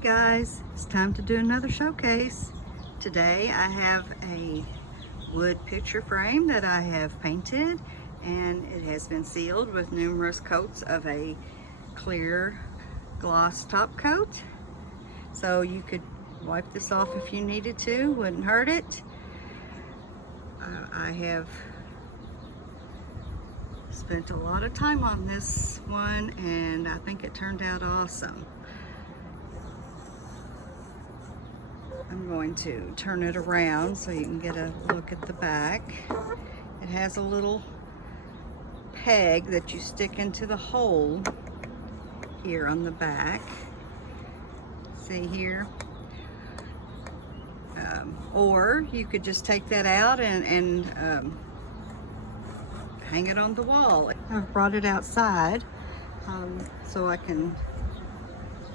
guys, it's time to do another showcase. Today I have a wood picture frame that I have painted, and it has been sealed with numerous coats of a clear gloss top coat. So you could wipe this off if you needed to, wouldn't hurt it. I have spent a lot of time on this one and I think it turned out awesome. I'm going to turn it around so you can get a look at the back. It has a little peg that you stick into the hole here on the back. See here? Or you could just take that out and hang it on the wall. I've brought it outside so I can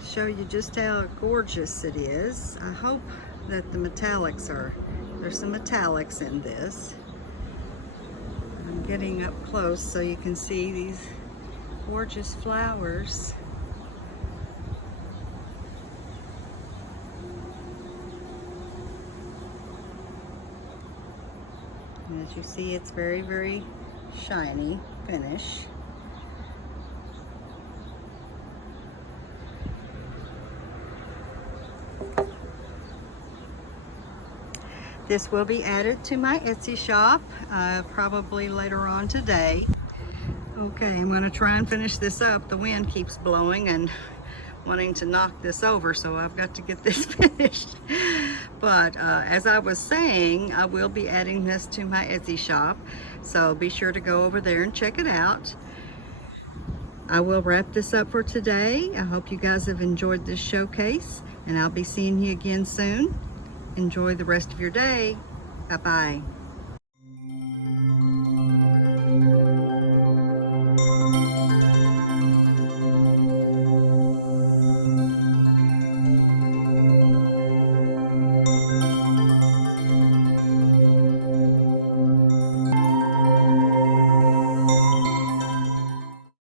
show you just how gorgeous it is. I hope that the metallics there's some metallics in this. I'm getting up close so you can see these gorgeous flowers. And as you see, it's very, very shiny finish. This will be added to my Etsy shop probably later on today. Okay, I'm going to try and finish this up. The wind keeps blowing and wanting to knock this over, so I've got to get this finished. But as I was saying, I will be adding this to my Etsy shop, so be sure to go over there and check it out. I will wrap this up for today. I hope you guys have enjoyed this showcase, and I'll be seeing you again soon. Enjoy the rest of your day. Bye-bye.